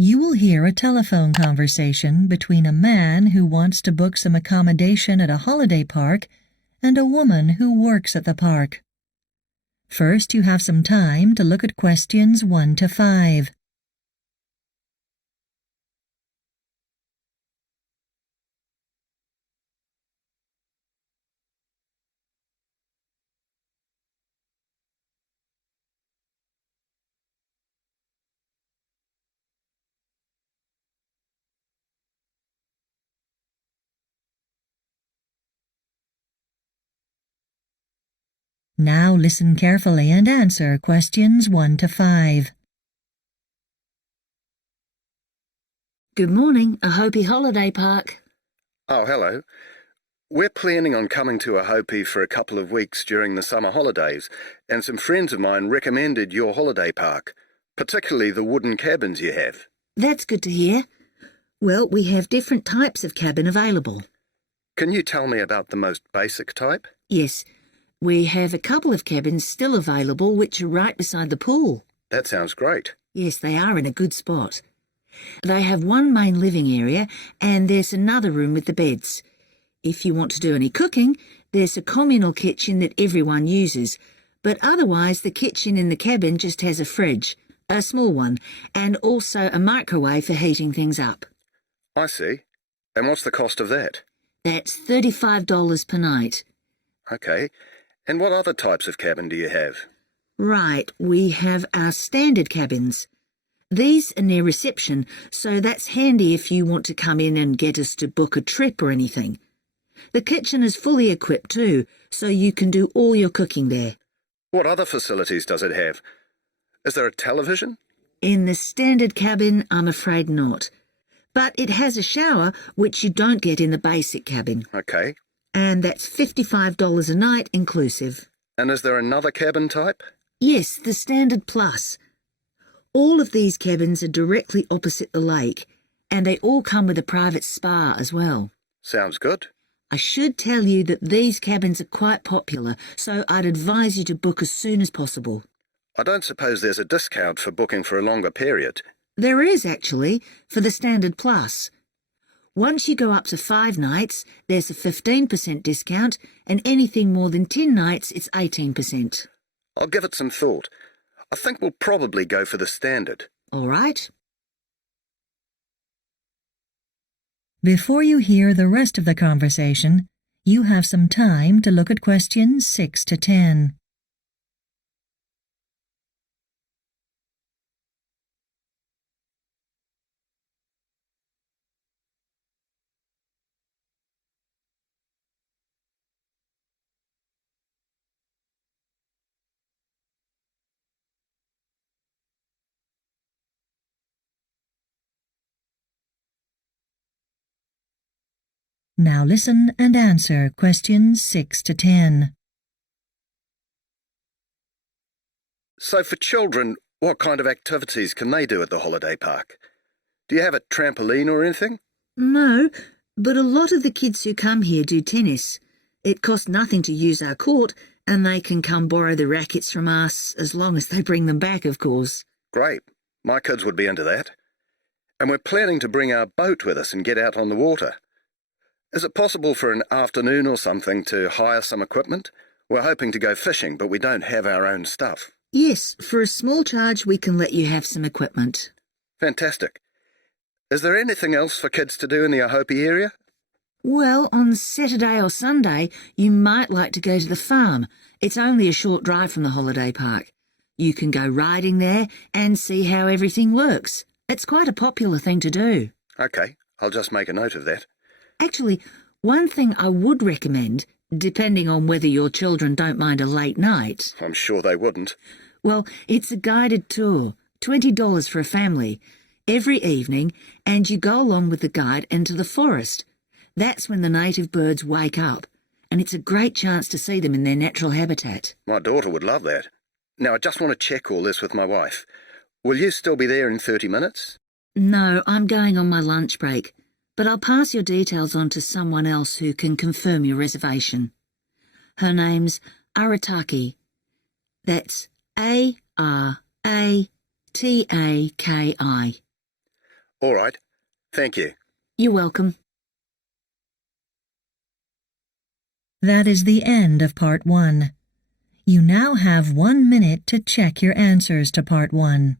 You will hear a telephone conversation between a man who wants to book some accommodation at a holiday park and a woman who works at the park. First, you have some time to look at questions 1 to 5. Now listen carefully and answer questions 1 to 5. Good morning, Holiday Holiday Park. Oh, hello. We're planning on coming to Ahopi for a couple of weeks during the summer holidays, and some friends of mine recommended your holiday park, particularly the wooden cabins you have. That's good to hear. Well, we have different types of cabin available. Can you tell me about the most basic type? Yes, we have a couple of cabins still available which are right beside the pool. That sounds great. Yes, they are in a good spot. They have one main living area and there's another room with the beds. If you want to do any cooking, there's a communal kitchen that everyone uses, but otherwise the kitchen in the cabin just has a fridge, a small one, and also a microwave for heating things up. I see. And what's the cost of that? That's $35 per night. Okay. And what other types of cabin do you have? Right, we have our standard cabins. These are near reception, so that's handy if you want to come in and get us to book a trip or anything. The kitchen is fully equipped too, so you can do all your cooking there. What other facilities does it have? Is there a television? In the standard cabin, I'm afraid not. But it has a shower, which you don't get in the basic cabin. Okay. And that's $55 a night inclusive. And is there another cabin type? Yes, the Standard Plus. All of these cabins are directly opposite the lake, and they all come with a private spa as well. Sounds good. I should tell you that these cabins are quite popular, so I'd advise you to book as soon as possible. I don't suppose there's a discount for booking for a longer period. There is, actually, for the Standard Plus. Once you go up to 5 nights, there's a 15% discount, and anything more than 10 nights, it's 18%. I'll give it some thought. I think we'll probably go for the standard. All right. Before you hear the rest of the conversation, you have some time to look at questions 6 to 10. Now listen and answer questions 6 to 10. So for children, what kind of activities can they do at the holiday park? Do you have a trampoline or anything? No, but a lot of the kids who come here do tennis. It costs nothing to use our court, and they can come borrow the rackets from us, as long as they bring them back, of course. Great. My kids would be into that. And we're planning to bring our boat with us and get out on the water. Is it possible for an afternoon or something to hire some equipment? We're hoping to go fishing, but we don't have our own stuff. Yes, for a small charge we can let you have some equipment. Fantastic. Is there anything else for kids to do in the Ahopi area? Well, on Saturday or Sunday, you might like to go to the farm. It's only a short drive from the holiday park. You can go riding there and see how everything works. It's quite a popular thing to do. Okay, I'll just make a note of that. Actually, one thing I would recommend, depending on whether your children don't mind a late night. I'm sure they wouldn't. Well, it's a guided tour, $20 for a family, every evening, and you go along with the guide into the forest. That's when the native birds wake up, and it's a great chance to see them in their natural habitat. My daughter would love that. Now, I just want to check all this with my wife. Will you still be there in 30 minutes? No, I'm going on my lunch break, but I'll pass your details on to someone else who can confirm your reservation. Her name's Arataki. That's Arataki. All right. Thank you. You're welcome. That is the end of Part 1. You now have 1 minute to check your answers to Part 1.